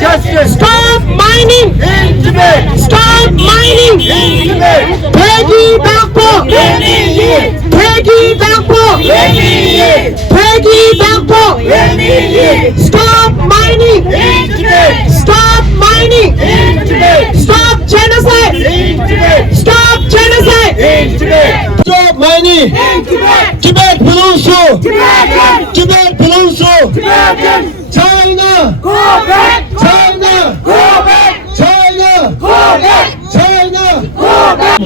Justice. Stop mining in Tibet. Stop mining in Tibet. Peggy Bakpo. Peggy Bakpo. Peggy Bakpo. Stop mining in Tibet. Stop mining in Tibet. Stop genocide in Tibet. Stop genocide in Tibet. Stop mining in Tibet. Tibet belongs to Tibetans. Tibet belongs to Tibetans. China, go back! China, go back! China, go back! China, go back!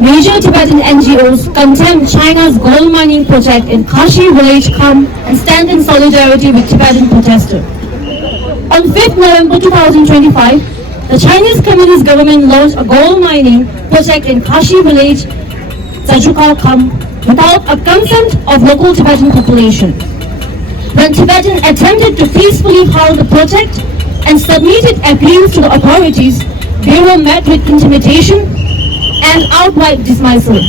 Major Tibetan NGOs condemn China's gold mining project in Kashi Village, Kham, and stand in solidarity with Tibetan protesters. On 5th November 2025, the Chinese Communist government launched a gold mining project in Kashi Village, Kham, without a consent of local Tibetan population. When Tibetans attempted to peacefully halt the project and submitted appeals to the authorities, they were met with intimidation and outright dismissal.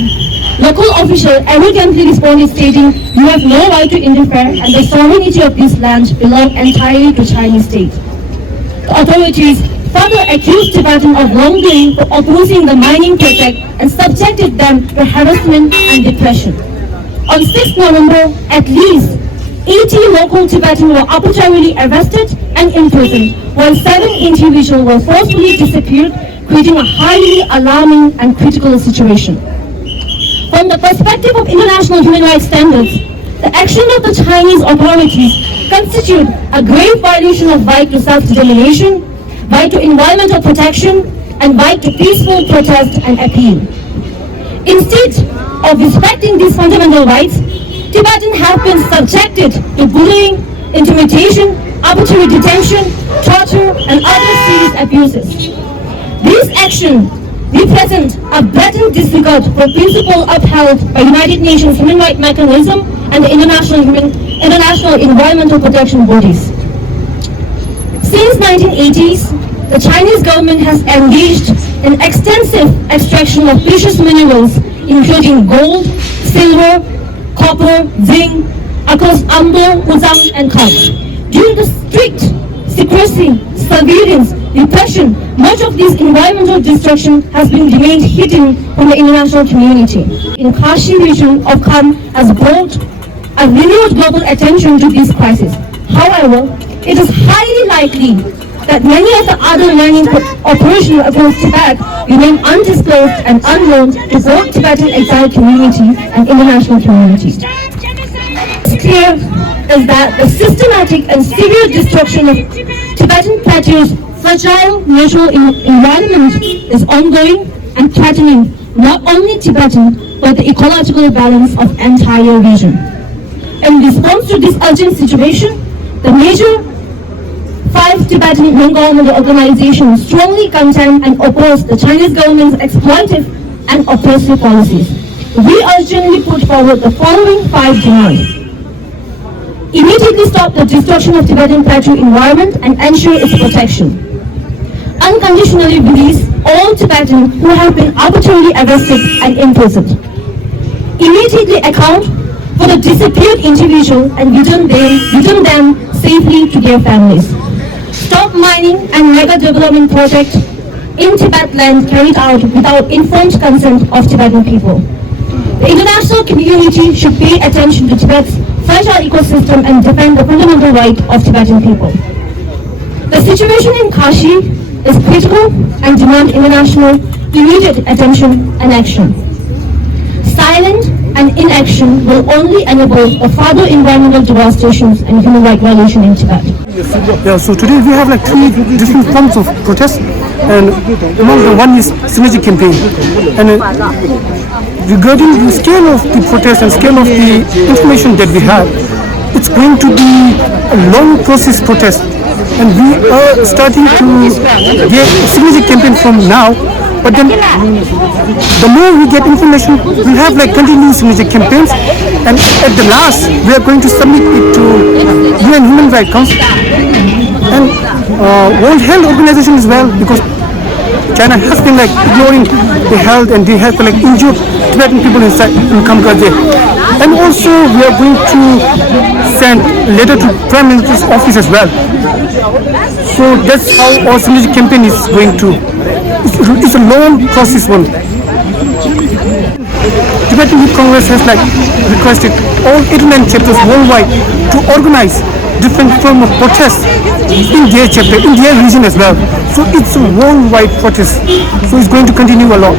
Local officials arrogantly responded stating, "You have no right to interfere and the sovereignty of this land belongs entirely to Chinese state." The authorities further accused Tibetans of wrongdoing for opposing the mining project and subjected them to harassment and depression. On 6 November, at least 80 local Tibetans were arbitrarily arrested and imprisoned, while 7 individuals were forcibly disappeared, creating a highly alarming and critical situation. From the perspective of international human rights standards, the action of the Chinese authorities constitute a grave violation of right to self-determination, right to environmental protection, and right to peaceful protest and appeal. Instead of respecting these fundamental rights, Tibetans have been subjected to bullying, intimidation, arbitrary detention, torture, and other serious abuses. These actions represent a blatant disregard for principles upheld by United Nations human rights mechanism and the international environmental protection bodies. Since 1980s, the Chinese government has engaged in extensive extraction of precious minerals, including gold, silver, copper, zinc, across Ambo, Uzang, and Kham. Due to strict secrecy, surveillance, repression, much of this environmental destruction has been remained hidden from the international community. In Kashi region of Kham has brought a renewed global attention to this crisis. However, it is highly likely that many of the other mining operations across Tibet remain undisclosed and unknown to both Tibetan exiled community and international communities. What's clear is that the systematic and severe destruction of Tibetan plateau's fragile natural environment is ongoing and threatening not only Tibetan but the ecological balance of entire region. In response to this urgent situation, the major 5 Tibetan non-governmental organizations strongly condemn and oppose the Chinese government's exploitive and oppressive policies. We urgently put forward the following 5 demands. Immediately stop the destruction of Tibetan plateau environment and ensure its protection. Unconditionally release all Tibetans who have been arbitrarily arrested and imprisoned. Immediately account for the disappeared individual and return them safely to their families. Stop mining and mega development projects in Tibet land carried out without informed consent of Tibetan people. The international community should pay attention to Tibet's fragile ecosystem and defend the fundamental right of Tibetan people. The situation in Kashi is critical and demands international immediate attention and action. Silent and inaction will only enable a further environmental devastations and human rights violation in Tibet. Yeah, so today we have like 3 different forms of protest, and among the one is synergy campaign. And regarding the scale of the protest and scale of the information that we have, it's going to be a long process protest, and we are starting to get synergy campaign from now. But then the more we get information, we have like continuous synergy campaigns, and at the last we are going to submit it to UN Human Rights Council and World Health Organization as well, because China has been like ignoring the health, and they have like injured Tibetan people inside in Kham. And also we are going to send letter to Prime Minister's office as well. So that's how our synergy campaign is going to. It's a long process one. Tibetan Youth Congress has like requested all 89 chapters worldwide to organize different form of protests in their chapter, in their region as well. So it's a worldwide protest. So it's going to continue a lot.